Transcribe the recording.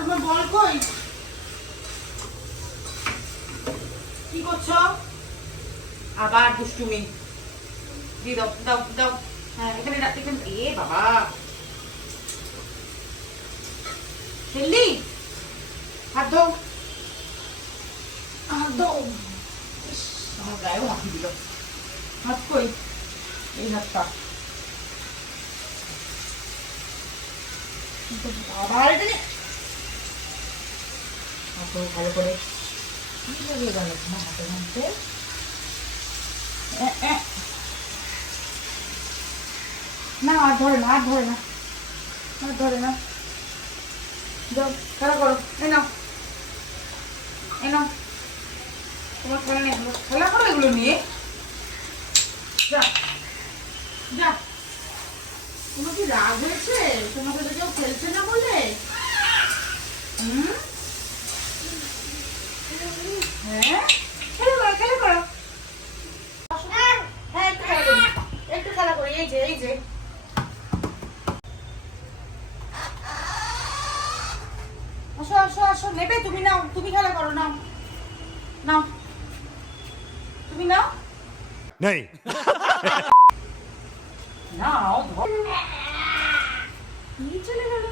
তোমার বল কই? কি করছো? আবার দুষ্টুমি। দিয়ে দাও দাও দাও। হ্যাঁ এখানে এখানে। এ বাবা খেললি? হাত ধো, হাত ধো। আমার গায়েও মাখি দিল। হাত কই? এই হাতটা আবার এটা নিয়ে ভালো করে লাগিয়ে গেল তোমার হাতের মধ্যে। না আর ধরে না, আর ধরে না, আর ধরে না। যাও খেলা করো। এই নাও, এই নাও তোমার খেলা নিয়ে খেলা করো এগুলো নিয়ে। যা যা। তোমার কি রাগ হয়েছে? তোমাকে তো কেউ খেলছে না বলে? হ্যাঁ খেলা করো, খেলা করো। হ্যাঁ একটু খেলা করি, একটু খেলা করি। এই যে এই যে আসো আসো আসো। নেবে তুমি? নাও, তুমি খেলা করো। নাও নাও, তুমি নাও। नहीं নাও ধর। চলে গেল।